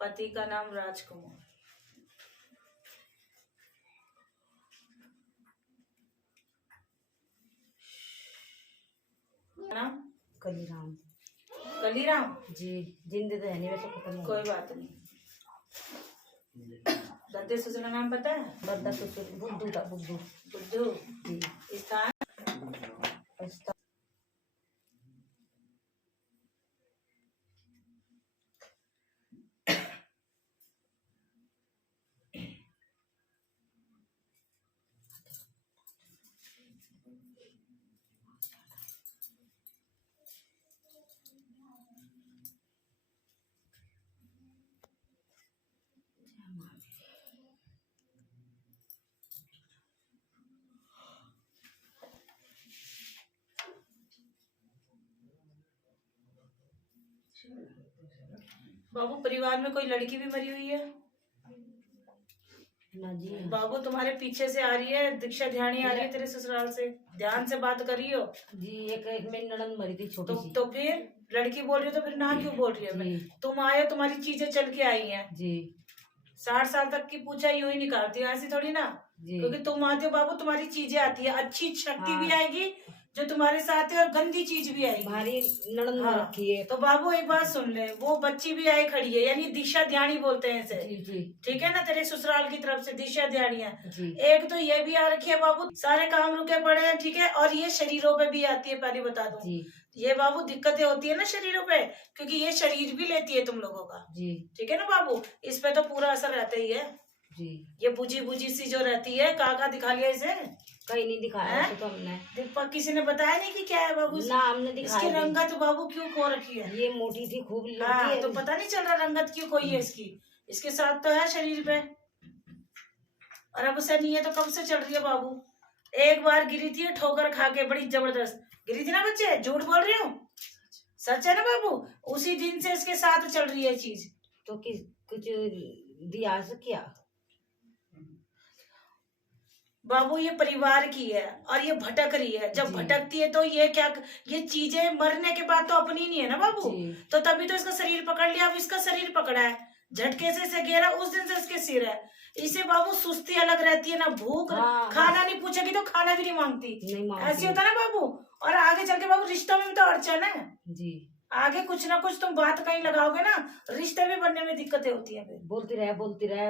पति का नाम राजकुमार। नाम कलीराम। कलीराम जी, जिंदे तो है नहीं, वैसे खत्म हो कोई बात नहीं। दादे ससुर का नाम पता है? बद्दा ससुर बुद्धू था, बुद्धू। बुद्धू। जी। स्थान बाबू, परिवार में कोई लड़की भी मरी हुई है? ना जी। बाबू, तुम्हारे पीछे से आ रही है दीक्षा ध्यानी, आ रही है तेरे ससुराल से। ध्यान से बात करियो जी। एक मेरी ननद मरी थी, छोटी सी। तो फिर लड़की बोल रही हो तो फिर ना क्यों बोल रही है? मैं तुम आए हो, तुम्हारी चीजें चल के आई हैं जी। 60 साल तक की पूछा यूं ही निकालती है, ऐसी थोड़ी ना। क्योंकि तुम आते हो बाबू, तुम्हारी चीजें आती है, अच्छी शक्ति भी आएगी जो तुम्हारे साथ है और गंदी चीज भी आएगी। भारी ननद रखी है। तो बाबू एक बात सुन ले, वो बच्ची भी आई खड़ी है, यानी दिशा ध्यानी बोलते हैं इसे। जी। ठीक है ना, तेरे ससुराल की तरफ से दिशा ध्यानी है। एक तो ये भी आ रखी है बाबू, सारे काम रुके पड़े हैं, ठीक है, और ये शरीरों पे भी आती है, पहले बता दूं। ये बाबू दिक्कतें होती है ना शरीरों पे, क्योंकि ये शरीर भी लेती है तुम लोगों का। जी। ठीक है ना बाबू, इस पे तो पूरा असर रहता ही है। जी। ये बुझी बुझी सी जो रहती है, कहाँ दिखा लिया इसे? कहीं नहीं दिखाया तो हमने। किसी ने बताया नहीं कि क्या है बाबू? ना, हमने दिखाया। इसकी रंगत बाबू क्यों खो रखी है? ये मोटी थी खूब लड़की है, तो पता नहीं चल रहा रंगत क्यों खोई है इसकी। इसके साथ तो है शरीर पे, और अब उसे नहीं है तो कब से चल रही है बाबू? एक बार गिरी थी ठोकर खा के, बड़ी जबरदस्त गिरी थी ना बच्चे, झूठ बोल रही हूँ? सच है ना बाबू? उसी दिन से इसके साथ चल रही है चीज। तो कुछ दिया क्या बाबू? ये परिवार की है और ये भटक रही है। जब भटकती है तो ये क्या, ये चीजें मरने के बाद तो अपनी नहीं है ना बाबू, तो तभी तो इसका शरीर पकड़ लिया। अब इसका शरीर पकड़ा है, झटके से इसे घेरा, उस दिन से इसके सिर है। इसे बाबू सुस्ती अलग रहती है ना, भूख। खाना नहीं पूछेगी तो खाना भी नहीं मांगती, ऐसी होता है ना बाबू। और आगे चल के बाबू रिश्तों में भी तो अड़चन है जी। आगे कुछ ना कुछ तुम बात कहीं लगाओगे ना, रिश्ते भी बनने में दिक्कतें होती है। बोलती रहे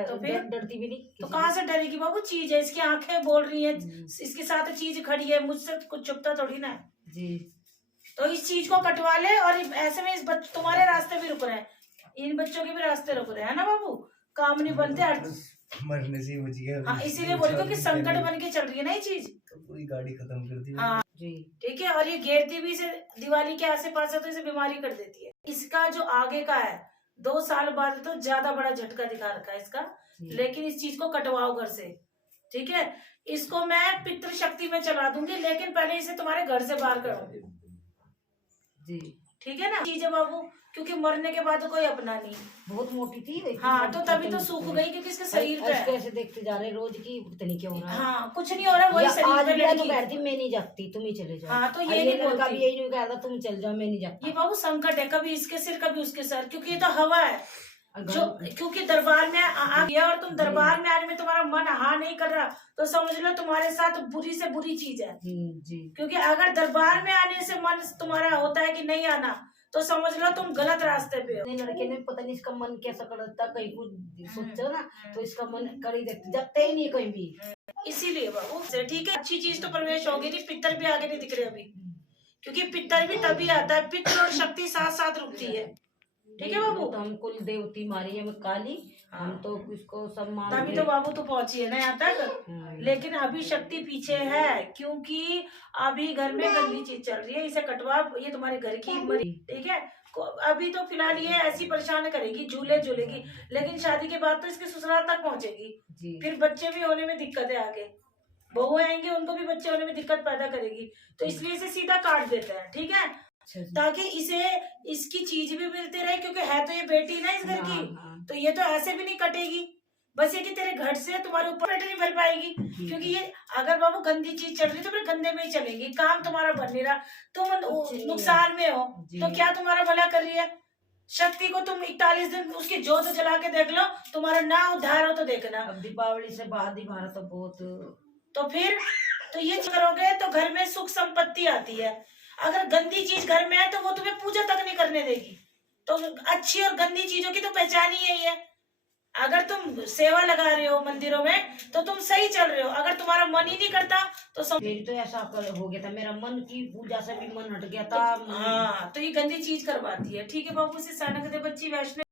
तो फिर डरती भी नहीं, तो कहाँ से डरेगी बाबू? चीज है, इसकी आंखें बोल रही है, इसके साथ चीज खड़ी है, मुझसे कुछ छुपता थोड़ी ना जी। तो इस चीज को कटवा ले, और ऐसे में तुम्हारे रास्ते भी रुक रहे हैं, इन बच्चों के भी रास्ते रुक रहे हैं ना बाबू। काम नहीं बनते, मरने से बची है। हाँ, इसीलिए बोल रही हूँ कि संकट बन के चल रही है ना ये चीज, तो पूरी गाड़ी खत्म कर दी। हाँ जी। ठीक है, और ये घेरती भी इसे दिवाली के आसे पास है तो इसे बीमारी कर देती है। इसका जो आगे का है 2 साल बाद तो ज्यादा बड़ा झटका दिखा रखा है इसका, लेकिन इस चीज को कटवाओ घर से, ठीक है। इसको मैं पितृ शक्ति में चला दूंगी, लेकिन पहले इसे तुम्हारे घर से बाहर करूंगी जी। ठीक है ना चीज है बाबू, क्योंकि मरने के बाद तो कोई अपना नहीं। बहुत मोटी थी, हाँ, तो तभी तो सूख गई, क्योंकि इसके शरीर पे कैसे देखते जा रहे रोज की, पता नहीं क्यों हो रहा है। हाँ, कुछ नहीं हो रहा, वही शरीर पे लड़की बैठती, मैं नहीं जागती, तुम ही चले जाओ। हाँ, तो ये नहीं बोलती, यही नहीं कह रहा तुम चल जाओ, मैं नहीं जाती। ये बाबू संकट है, कभी इसके सिर कभी उसके सर, क्योंकि ये तो हवा है जो, क्योंकि दरबार में आ गया और तुम दरबार में आने में तुम्हारा मन हाँ नहीं कर रहा, तो समझ लो तुम्हारे साथ बुरी से बुरी चीज है जी। क्योंकि अगर दरबार में आने से मन तुम्हारा होता है कि नहीं आना, तो समझ लो तुम गलत रास्ते पे हो। लड़के ने पता नहीं इसका मन कैसा करता, कहीं कुछ सोचो ना तो इसका मन कर ही देते, जगते ही नहीं कहीं भी, इसीलिए बाबू ठीक है। अच्छी चीज तो प्रवेश होगी नहीं, पितर भी आगे नहीं दिख रहे अभी, क्योंकि पितर भी तभी आता है, पितर और शक्ति साथ साथ रुकती है, ठीक है बाबू। तो हम कुल देवती मारी है काली, हम तो इसको सम्मान, तभी तो बाबू तो पहुंची है ना यहाँ तक। लेकिन अभी शक्ति पीछे है, क्योंकि अभी घर में गंदी चीज चल रही है, इसे कटवा, ये तुम्हारे घर की मरी, ठीक है। अभी तो फिलहाल ये ऐसी परेशान करेगी, झूलेगी, लेकिन शादी के बाद तो इसके ससुराल तक पहुंचेगी, फिर बच्चे भी होने में दिक्कत है, आगे बहू आएंगे उनको भी बच्चे होने में दिक्कत पैदा करेगी, तो इसलिए इसे सीधा काट देते हैं, ठीक है, ताकि इसे इसकी चीज भी मिलती रहे, क्योंकि है तो ये बेटी ना इस घर की, तो ये तो ऐसे भी नहीं कटेगी। बस ये कि तेरे घर से तुम्हारे ऊपर पेट नहीं भर पाएगी, क्योंकि ये अगर बाबू गंदी चीज चल रही तो फिर गंदे में ही चलेंगी, काम तुम्हारा बन नहीं रहा, तुम नुकसान में हो, तो क्या तुम्हारा भला कर रही है? शक्ति को तुम 41 दिन उसकी जोत जला के देख लो, तुम्हारा ना उद्धार हो तो देखना। अब दीपावली से बाद ही हमारा तो बहुत तो फिर तो ये करोगे तो घर में सुख संपत्ति आती है। अगर गंदी चीज घर में है तो वो तुम्हें पूजा तक नहीं करने देगी। तो अच्छी और गंदी चीजों की तो पहचान ही यही है। अगर तुम सेवा लगा रहे हो मंदिरों में तो तुम सही चल रहे हो। अगर तुम्हारा मन ही नहीं करता तो मेरी तो ऐसा हो गया था, मेरा मन की पूजा से भी मन हट गया था। हाँ, तो ये गंदी चीज करवाती है। ठीक है बाबू से सनक दे बच्ची वैष्णव।